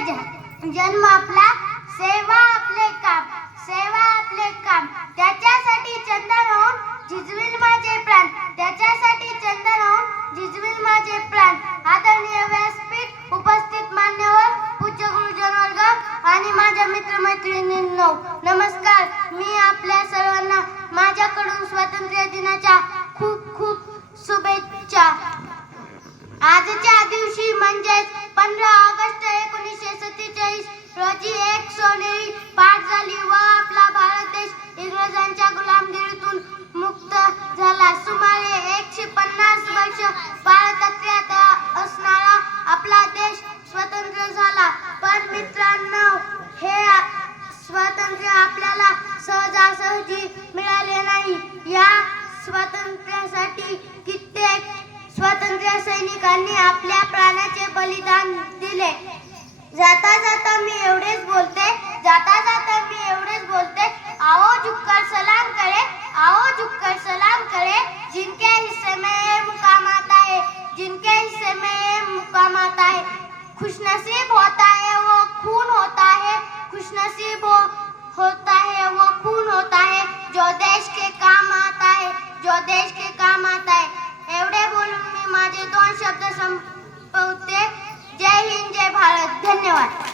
जन्म आपला सेवा आपले काम सेवा आपले काम. त्याच्यासाठी चंदन होऊन झिजविल माझे प्राण. त्याच्यासाठी चंदन होऊन झिजविल माझे प्राण. आदरणीय व्यासपीठ उपस्थित मान्यवर पूज्य गुरुजन वर्ग आणि माझ्या मित्रमैत्रिणींनो नमस्कार. मी आपल्या सर्वांना माझ्याकडून स्वातंत्र्य पण मित्रांनो हे स्वातंत्र्य आपल्याला सहजासहजी मिळाले नाही. या स्वातंत्र्यासाठी कित्येक स्वातंत्र्य सैनिकांनी आपल्या प्राणाचे बलिदान दिले. जाता जाता मी एवढेच बोलते जाता जाता मी एवढेच बोलते. आओ झुककर सलाम करे आओ झुककर सलाम करे. जिनके हिस्से में ये मुकाम आता है जिनके हिस्से में ये मुकाम आता है खुशनसीब होता है है खुशनसीब वो होता है वो खून होता है जो देश के काम आता है जो देश के काम आता है। एवढे बोलून मी माझे दोन शब्द संपवते. जय हिंद जय भारत. धन्यवाद.